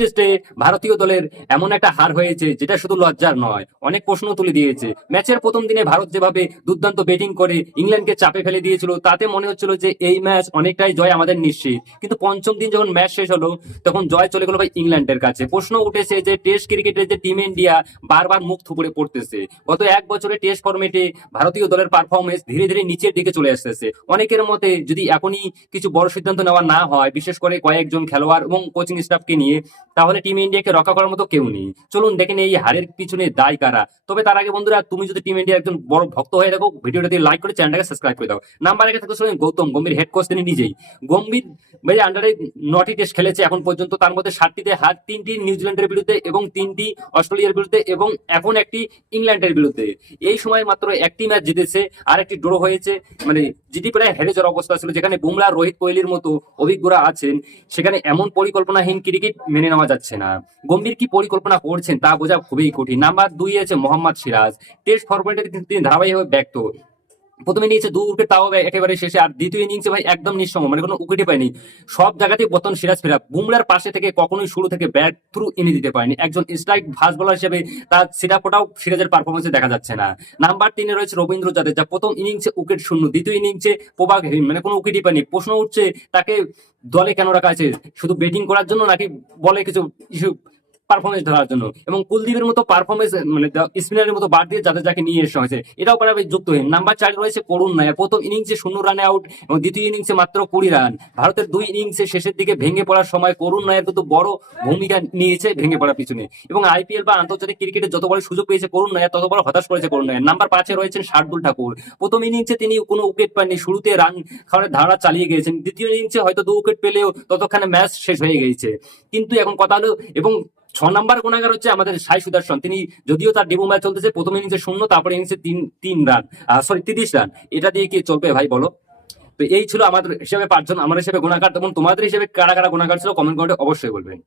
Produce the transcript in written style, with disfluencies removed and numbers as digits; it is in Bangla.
টেস্টে ভারতীয় দলের এমন একটা হার হয়েছে যেটা শুধু লজ্জার নয়, অনেক প্রশ্ন তুলে দিয়েছে। ম্যাচের প্রথম দিনে ভারত যেভাবে দুর্দান্ত ব্যাটিং করে ইংল্যান্ডকে চাপে ফেলে দিয়েছিল, তাতে মনে হচ্ছিল যে এই ম্যাচ অনেকটাই জয় আমাদের নিশ্চিত। কিন্তু পঞ্চম দিন যখন ম্যাচ শেষ হলো, তখন জয় চলে গেল ভাই ইংল্যান্ডের কাছে। প্রশ্ন উঠেছে যে টেস্ট ক্রিকেটের যে টিম ইন্ডিয়া বারবার মুখ থুবড়ে পড়তেছে। গত এক বছরে টেস্ট ফরম্যাটে ভারতীয় দলের পারফরমেন্স ধীরে ধীরে নিচের দিকে চলে আসতেছে। অনেকের মতে যদি এখনই কিছু বড় সিদ্ধান্ত নেওয়া না হয়, বিশেষ করে কয়েকজন খেলোয়াড় এবং কোচিং স্টাফকে নিয়ে, তাহলে টিম ইন্ডিয়াকে রক্ষা করার মতো কেউ নেই। চলুন দেখেন এই হারের পিছনে দায় কারা। তবে তার আগে বন্ধুরা, তুমি যদি টিম ইন্ডিয়ার একজন বড় ভক্ত হয়ে থাকো, ভিডিওটা দিয়ে লাইক করে চ্যানেলটাকে সাবস্ক্রাইব করে দাও। নাম্বার একে থাকতে শুনুন গৌতম গম্ভীর, হেড কোচ তিনি নিজেই। গম্ভীর ভাই আন্ডারে 9টি টেস্ট খেলেছে এখন পর্যন্ত, তার মধ্যে 7টিতে হার, 3টি নিউজিল্যান্ডের বিরুদ্ধে এবং 3টি অস্ট্রেলিয়ার বিরুদ্ধে এবং এখন একটি ইংল্যান্ডের বিরুদ্ধে। এই সময় মাত্র একটি ম্যাচ জিতেছে আর একটি ড্র হয়েছে। মানে জিটি প্রায় হেরে যাওয়ার অবস্থা ছিল, যেখানে বুমরা, রোহিত, কোহলির মতো অভিজ্ঞরা আছেন, সেখানে এমন পরিকল্পনাহীন ক্রিকেট মেনে নেওয়া যাচ্ছে না। গম্ভীর কি পরিকল্পনা করছেন তা বোঝা খুবই কঠিন। নাম্বার 2 আছে মোহাম্মদ সিরাজ। টেস্ট ফরম্যাটে তিনি ধারাবাহিকভাবে ব্যক্ত। প্রথমে নিয়েছে 2 উইকেট, তাও একেবারে শেষে। আর দ্বিতীয় ইনিংসে ভাই একদম নিঃসঙ্গ, মানে কোনো উইকেটই পায়নি। সব জায়গাতেই পতন সিরাজ ফেরা। বুমরার পাশে থেকে কখনোই শুরু থেকে ব্যাট থ্রু এনে দিতে পারেনি। একজন স্ট্রাইক ফাস্ট বোলার হিসেবে তার সিরাপোটাও সিরাজের পারফরমেন্সে দেখা যাচ্ছে না। নাম্বার 3 রয়েছে রবীন্দ্র জাদেজা। প্রথম ইনিংসে উইকেট শূন্য, দ্বিতীয় ইনিংসে প্রভাবহীন, মানে কোনো উইকেটই পায়নি। প্রশ্ন উঠছে তাকে দলে কেন রাখা আছে, শুধু ব্যাটিং করার জন্য নাকি বলে কিছু ইস্যু পারফরমেন্স ধরার জন্য? এবং কুলদীপের মতো পারফরমেন্স, মানে স্পিনারের মতো বার দিয়ে যাদের যাকে নিয়ে এসে হয়েছে, এটাও প্রায় যুক্তহীন। নাম্বার 4 রয়েছে করুণ নায়ার। প্রথম ইনিংসে 0 রানে আউট এবং দ্বিতীয় ইনিংসে মাত্র 20 রান। ভারতের 2 ইনিংসে শেষের দিকে ভেঙে পড়ার সময় করুণ নায়ার কিন্তু বড় ভূমিকা নিয়েছে ভেঙে পড়ার পিছনে। এবং আইপিএল বা আন্তর্জাতিক ক্রিকেটে যত বড় সুযোগ পেয়েছে করুণ নায়ার, তত বড় হতাশ করেছে করুণ নায়ার। নাম্বার 5 রয়েছেন শার্দুল ঠাকুর। প্রথম ইনিংসে তিনি কোনো উইকেট পাননি, শুরুতে রান খাওয়ার ধারা চালিয়ে গিয়েছেন। দ্বিতীয় ইনিংসে হয়তো 2 উইকেট পেলেও ততক্ষণে ম্যাচ শেষ হয়ে গেছে। কিন্তু এখন কথা হলো, এবং 6 নম্বর গুণাগার হচ্ছে আমাদের সাই সুদর্শন। তিনি যদিও তার ডেবু ম্যাচ চলতেছে, প্রথম ইনিংসে 0, তারপরে ইনিংসে 30 রান। এটা দিয়ে কি চলবে ভাই বলো? তো এই ছিল আমাদের হিসেবে 5 জন, আমার হিসেবে গুণাগার। তখন তোমাদের হিসেবে কারা কারা গুণাগার ছিল কমেন্ট করে অবশ্যই বলবেন।